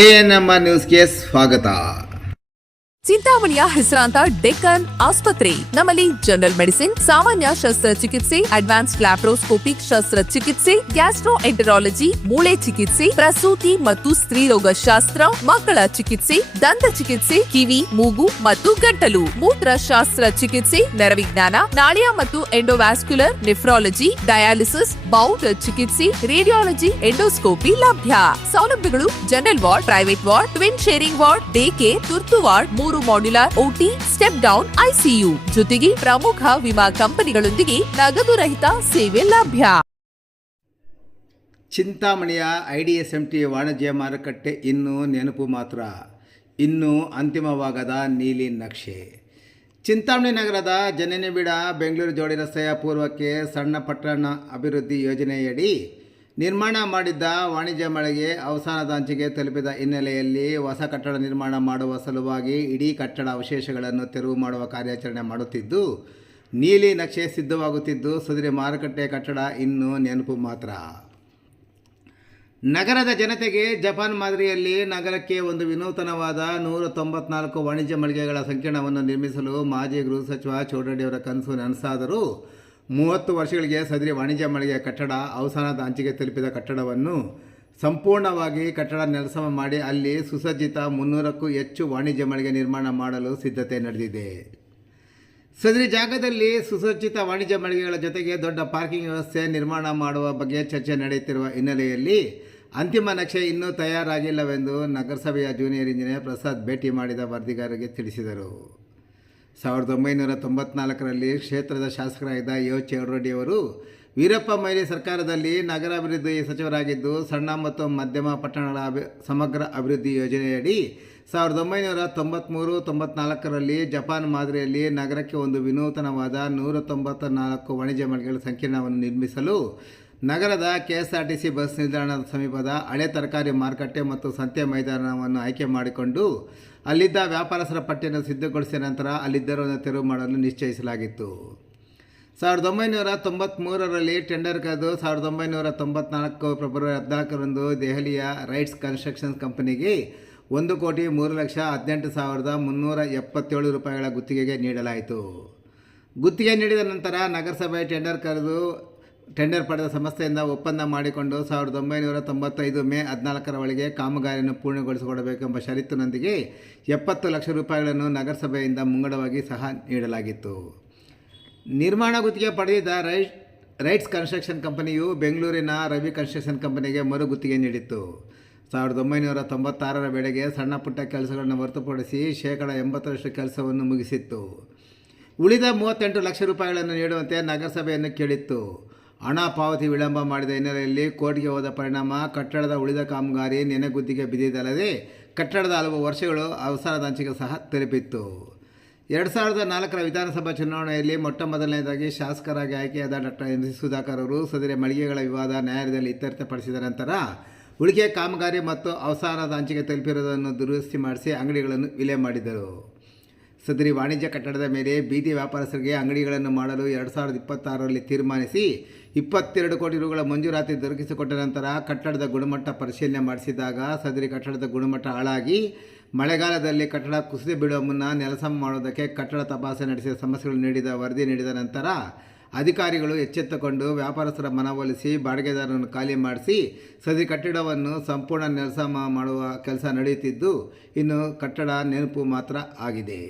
ANM ನ್ಯೂಸ್ಗೆ ಸ್ವಾಗತ. ಚಿಂತಾಮಣಿಯ ಹೆಸರಾಂತ ಡೆಕ್ಕನ್ ಆಸ್ಪತ್ರೆ. ನಮ್ಮಲ್ಲಿ ಜನರಲ್ ಮೆಡಿಸಿನ್, ಸಾಮಾನ್ಯ ಶಸ್ತ್ರಚಿಕಿತ್ಸೆ, ಅಡ್ವಾನ್ಸ್ ಲ್ಯಾಪ್ರೋಸ್ಕೋಪಿಕ್ ಶಸ್ತ್ರಚಿಕಿತ್ಸೆ, ಗ್ಯಾಸ್ಟ್ರೋ ಎಂಟರಾಲಜಿ, ಮೂಳೆ ಚಿಕಿತ್ಸೆ, ಪ್ರಸೂತಿ ಮತ್ತು ಸ್ತ್ರೀರೋಗ ಶಾಸ್ತ್ರ, ಮಕ್ಕಳ ಚಿಕಿತ್ಸೆ, ದಂತ ಚಿಕಿತ್ಸೆ, ಕಿವಿ, ಮೂಗು ಮತ್ತು ಗಂಟಲು, ಮೂತ್ರಶಾಸ್ತ್ರ ಚಿಕಿತ್ಸೆ, ನರವಿಜ್ಞಾನ, ನಾಳಿಯ ಮತ್ತು ಎಂಡೋವ್ಯಾಸ್ಕ್ಯುಲರ್, ನೆಫ್ರಾಲಜಿ, ಡಯಾಲಿಸಿಸ್, ಬೌಲ್ ಚಿಕಿತ್ಸೆ, ರೇಡಿಯಾಲಜಿ, ಎಂಡೋಸ್ಕೋಪಿ ಲಭ್ಯ. ಸೌಲಭ್ಯಗಳು: general ward, private ward, twin sharing ward, day care, ತುರ್ತು ward, 3 modular OT, step down ICU, ಜೊತೆಗೆ ಪ್ರಮುಖ ವಿಮಾ ಕಂಪನಿಗಳೊಂದಿಗೆ ನಗದು ರಹಿತ ಸೇವೆ ಲಭ್ಯ. ಚಿಂತಾಮಣಿಯ ಐಡಿಎಸ್ಎಂಟಿ ವಾಣಿಜ್ಯ ಮಾರುಕಟ್ಟೆ ಇನ್ನೂ ನೆನಪು ಮಾತ್ರ, ಇನ್ನೂ ಅಂತಿಮವಾಗದ ನೀಲಿ ನಕ್ಷೆ. ಚಿಂತಾಮಣಿ ನಗರದ ಜನನಿಬಿಡ ಬೆಂಗಳೂರು ಜೋಡಿ ರಸ್ತೆಯ ಪೂರ್ವಕ್ಕೆ ಸಣ್ಣ ಪಟ್ಟಣ ಅಭಿವೃದ್ಧಿ ಯೋಜನೆಯಡಿ ನಿರ್ಮಾಣ ಮಾಡಿದ್ದ ವಾಣಿಜ್ಯ ಮಳಿಗೆ ಅವಸಾನದ ಅಂಚಿಗೆ ತಲುಪಿದ ಹಿನ್ನೆಲೆಯಲ್ಲಿ ಹೊಸ ಕಟ್ಟಡ ನಿರ್ಮಾಣ ಮಾಡುವ ಸಲುವಾಗಿ ಇಡೀ ಕಟ್ಟಡ ಅವಶೇಷಗಳನ್ನು ತೆರವು ಮಾಡುವ ಕಾರ್ಯಾಚರಣೆ ಮಾಡುತ್ತಿದ್ದು, ನೀಲಿ ನಕ್ಷೆ ಸಿದ್ಧವಾಗುತ್ತಿದ್ದು, ಸದರಿ ಮಾರುಕಟ್ಟೆ ಕಟ್ಟಡ ಇನ್ನೂ ನೆನಪು ಮಾತ್ರ. ನಗರದ ಜನತೆಗೆ ಜಪಾನ್ ಮಾದರಿಯಲ್ಲಿ ನಗರಕ್ಕೆ ಒಂದು ವಿನೂತನವಾದ 194 ವಾಣಿಜ್ಯ ಮಳಿಗೆಗಳ ಸಂಕೀರ್ಣವನ್ನು ನಿರ್ಮಿಸಲು ಮಾಜಿ ಗೃಹ ಸಚಿವ ಚೌಡರೆಡ್ಡಿಯವರ ಕನಸು ನನಸಾದರೂ 30 ವರ್ಷಗಳಿಗೆ ಸದರಿ ವಾಣಿಜ್ಯ ಮಳಿಗೆ ಕಟ್ಟಡ ಅವಸಾನದ ಅಂಚಿಗೆ ತಲುಪಿದ ಕಟ್ಟಡವನ್ನು ಸಂಪೂರ್ಣವಾಗಿ ಕಟ್ಟಡ ನೆಲಸಮ ಮಾಡಿ ಅಲ್ಲಿ ಸುಸಜ್ಜಿತ 300ಕ್ಕೂ ಹೆಚ್ಚು ವಾಣಿಜ್ಯ ಮಳಿಗೆ ನಿರ್ಮಾಣ ಮಾಡಲು ಸಿದ್ಧತೆ ನಡೆದಿದೆ. ಸದರಿ ಜಾಗದಲ್ಲಿ ಸುಸಜ್ಜಿತ ವಾಣಿಜ್ಯ ಮಳಿಗೆಗಳ ಜೊತೆಗೆ ದೊಡ್ಡ ಪಾರ್ಕಿಂಗ್ ವ್ಯವಸ್ಥೆ ನಿರ್ಮಾಣ ಮಾಡುವ ಬಗ್ಗೆ ಚರ್ಚೆ ನಡೆಯುತ್ತಿರುವ ಹಿನ್ನೆಲೆಯಲ್ಲಿ ಅಂತಿಮ ನಕ್ಷೆ ಇನ್ನೂ ತಯಾರಾಗಿಲ್ಲವೆಂದು ನಗರಸಭೆಯ ಜೂನಿಯರ್ ಇಂಜಿನಿಯರ್ ಪ್ರಸಾದ್ ಭೇಟಿ ಮಾಡಿದ ವರದಿಗಾರರಿಗೆ ತಿಳಿಸಿದರು. 1994ರಲ್ಲಿ ಕ್ಷೇತ್ರದ ಶಾಸಕರಾಗಿದ್ದ ಯೋ ಚೌಡರೆಡ್ಡಿಯವರು ವೀರಪ್ಪ ಮೊಯ್ಲಿ ಸರ್ಕಾರದಲ್ಲಿ ನಗರಾಭಿವೃದ್ಧಿ ಸಚಿವರಾಗಿದ್ದು, ಸಣ್ಣ ಮತ್ತು ಮಧ್ಯಮ ಪಟ್ಟಣಗಳ ಸಮಗ್ರ ಅಭಿವೃದ್ಧಿ ಯೋಜನೆಯಡಿ 1993-94ರಲ್ಲಿ ಜಪಾನ್ ಮಾದರಿಯಲ್ಲಿ ನಗರಕ್ಕೆ ಒಂದು ವಿನೂತನವಾದ 194 ವಾಣಿಜ್ಯ ಮಳಿಗೆಗಳ ಸಂಕೀರ್ಣವನ್ನು ನಿರ್ಮಿಸಲು ನಗರದ ಕೆಎಸ್ಆರ್ಟಿಸಿ ಬಸ್ ನಿಲ್ದಾಣದ ಸಮೀಪದ ಹಳೆ ತರಕಾರಿ ಮಾರುಕಟ್ಟೆ ಮತ್ತು ಸಂತೆ ಮೈದಾನವನ್ನು ಆಯ್ಕೆ ಮಾಡಿಕೊಂಡು ಅಲ್ಲಿದ್ದ ವ್ಯಾಪಾರಸ್ಥರ ಪಟ್ಟಿಯನ್ನು ಸಿದ್ಧಗೊಳಿಸಿದ ನಂತರ ಅಲ್ಲಿದ್ದರನ್ನು ತೆರವು ಮಾಡಲು ನಿಶ್ಚಯಿಸಲಾಗಿತ್ತು. 1993ರಲ್ಲಿ ಟೆಂಡರ್ ಕರೆದು 1994 ಫೆಬ್ರವರಿ 14ರಂದು ದೆಹಲಿಯ ರೈಟ್ಸ್ ಕನ್ಸ್ಟ್ರಕ್ಷನ್ಸ್ ಕಂಪನಿಗೆ 1,03,18,377 ರೂಪಾಯಿಗಳ ಗುತ್ತಿಗೆಗೆ ನೀಡಲಾಯಿತು. ಗುತ್ತಿಗೆ ನೀಡಿದ ನಂತರ ನಗರಸಭೆ ಟೆಂಡರ್ ಪಡೆದ ಸಂಸ್ಥೆಯಿಂದ ಒಪ್ಪಂದ ಮಾಡಿಕೊಂಡು 1995 ಮೇ 14ರ ಒಳಗೆ ಕಾಮಗಾರಿಯನ್ನು ಪೂರ್ಣಗೊಳಿಸಿಕೊಡಬೇಕೆಂಬ ಷರತ್ತಿನೊಂದಿಗೆ 70 ಲಕ್ಷ ರೂಪಾಯಿಗಳನ್ನು ನಗರಸಭೆಯಿಂದ ಮುಂಗಡವಾಗಿ ಸಹ ನೀಡಲಾಗಿತ್ತು. ನಿರ್ಮಾಣ ಗುತ್ತಿಗೆ ಪಡೆದಿದ್ದ ರೈಟ್ಸ್ ಕನ್ಸ್ಟ್ರಕ್ಷನ್ ಕಂಪನಿಯು ಬೆಂಗಳೂರಿನ ರವಿ ಕನ್ಸ್ಟ್ರಕ್ಷನ್ ಕಂಪನಿಗೆ ಮರು ಗುತ್ತಿಗೆ ನೀಡಿತ್ತು. 1996ರ ವೇಳೆಗೆ ಸಣ್ಣ ಪುಟ್ಟ ಕೆಲಸಗಳನ್ನು ಹೊರತುಪಡಿಸಿ 80% ಕೆಲಸವನ್ನು ಮುಗಿಸಿತ್ತು. ಉಳಿದ 38 ಲಕ್ಷ ರೂಪಾಯಿಗಳನ್ನು ನೀಡುವಂತೆ ನಗರಸಭೆಯನ್ನು ಕೇಳಿತ್ತು. ಹಣ ಪಾವತಿ ವಿಳಂಬ ಮಾಡಿದ ಹಿನ್ನೆಲೆಯಲ್ಲಿ ಕೋರ್ಟ್ಗೆ ಹೋದ ಪರಿಣಾಮ ಕಟ್ಟಡದ ಉಳಿದ ಕಾಮಗಾರಿ ನೆನೆಗುದ್ದಿಗೆ ಬಿದ್ದಿದ್ದಲ್ಲದೆ ಕಟ್ಟಡದ ಹಲವು ವರ್ಷಗಳು ಅವಸಾನದ ಅಂಚಿಗೆ ಸಹ ತಲುಪಿತ್ತು. 2004ರ ವಿಧಾನಸಭಾ ಚುನಾವಣೆಯಲ್ಲಿ ಮೊದಲನೇದಾಗಿ ಶಾಸಕರಾಗಿ ಆಯ್ಕೆಯಾದ ಡಾಕ್ಟರ್ ಎಂ ಸಿ ಸುಧಾಕರ್ ಅವರು ಸದರಿ ಮಳಿಗೆಗಳ ವಿವಾದ ನ್ಯಾಯಾಲಯದಲ್ಲಿ ಇತ್ಯರ್ಥಪಡಿಸಿದ ನಂತರ ಉಳಿಕೆ ಕಾಮಗಾರಿ ಮತ್ತು ಅವಸಾನದ ಅಂಚಿಗೆ ತಲುಪಿರುವುದನ್ನು ದುರಸ್ತಿ ಮಾಡಿಸಿ ಅಂಗಡಿಗಳನ್ನು ವಿಲೆ ಮಾಡಿದರು. ಸದರಿ ವಾಣಿಜ್ಯ ಕಟ್ಟಡದ ಮೇಲೆ ಬೀದಿ ವ್ಯಾಪಾರಸ್ಥರಿಗೆ ಅಂಗಡಿಗಳನ್ನು ಮಾಡಲು 2026ರಲ್ಲಿ ತೀರ್ಮಾನಿಸಿ 22 ಕೋಟಿ ರುಗಳ ಮಂಜೂರಾತಿ ದೊರಕಿಸಿಕೊಟ್ಟ ನಂತರ ಕಟ್ಟಡದ ಗುಣಮಟ್ಟ ಪರಿಶೀಲನೆ ಮಾಡಿಸಿದಾಗ ಸದರಿ ಕಟ್ಟಡದ ಗುಣಮಟ್ಟ ಹಾಳಾಗಿ ಮಳೆಗಾಲದಲ್ಲಿ ಕಟ್ಟಡ ಕುಸಿದು ಬೀಳುವ ಮುನ್ನ ನೆಲಸಮ ಮಾಡುವುದಕ್ಕೆ ಕಟ್ಟಡ ತಪಾಸಣೆ ನಡೆಸಿದ ಸಮಸ್ಯೆಗಳು ನೀಡಿದ ವರದಿ ನೀಡಿದ ನಂತರ ಅಧಿಕಾರಿಗಳು ಎಚ್ಚೆತ್ತುಕೊಂಡು ವ್ಯಾಪಾರಸ್ಥರ ಮನವೊಲಿಸಿ ಬಾಡಿಗೆದಾರರನ್ನು ಖಾಲಿ ಮಾಡಿಸಿ ಸದರಿ ಕಟ್ಟಡವನ್ನು ಸಂಪೂರ್ಣ ನೆಲಸಮ ಮಾಡುವ ಕೆಲಸ ನಡೆಯುತ್ತಿದ್ದು, ಇನ್ನು ಕಟ್ಟಡ ನೆನಪು ಮಾತ್ರ ಆಗಿದೆ.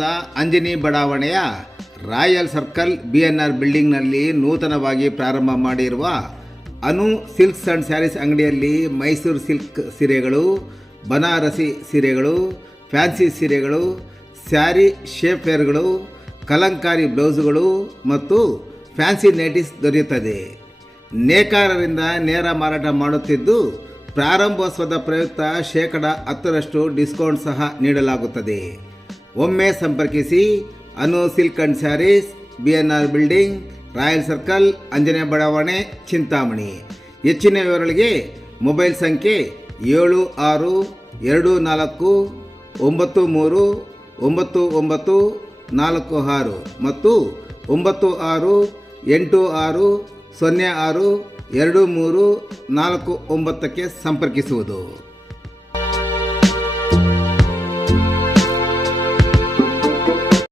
ನಗರದ ಅಂಜನಿ ಬಡಾವಣೆಯ ರಾಯಲ್ ಸರ್ಕಲ್ BNR ಬಿಲ್ಡಿಂಗ್ನಲ್ಲಿ ನೂತನವಾಗಿ ಪ್ರಾರಂಭ ಮಾಡಿರುವ ಅನು ಸಿಲ್ಕ್ಸ್ ಆ್ಯಂಡ್ ಸ್ಯಾರೀಸ್ ಅಂಗಡಿಯಲ್ಲಿ ಮೈಸೂರು ಸಿಲ್ಕ್ ಸೀರೆಗಳು, ಬನಾರಸಿ ಸೀರೆಗಳು, ಫ್ಯಾನ್ಸಿ ಸೀರೆಗಳು, ಸ್ಯಾರಿ ಶೇಪ್ ವೇರ್ಗಳು, ಕಲಂಕಾರಿ ಬ್ಲೌಸುಗಳು ಮತ್ತು ಫ್ಯಾನ್ಸಿ ನೈಟೀಸ್ ದೊರೆಯುತ್ತದೆ. ನೇಕಾರರಿಂದ ನೇರ ಮಾರಾಟ ಮಾಡುತ್ತಿದ್ದು ಪ್ರಾರಂಭೋತ್ಸವದ ಪ್ರಯುಕ್ತ 10% ಡಿಸ್ಕೌಂಟ್ ಸಹ ನೀಡಲಾಗುತ್ತದೆ. ಒಮ್ಮೆ ಸಂಪರ್ಕಿಸಿ Anu silk and sarees, BNR building, royal circle, Anjane Badavane, Chintamani. ಹೆಚ್ಚಿನ ವಿವರಗಳಿಗೆ ಮೊಬೈಲ್ ಸಂಖ್ಯೆ 7694939946 ಮತ್ತು 9686062349ಕ್ಕೆ ಸಂಪರ್ಕಿಸುವುದು.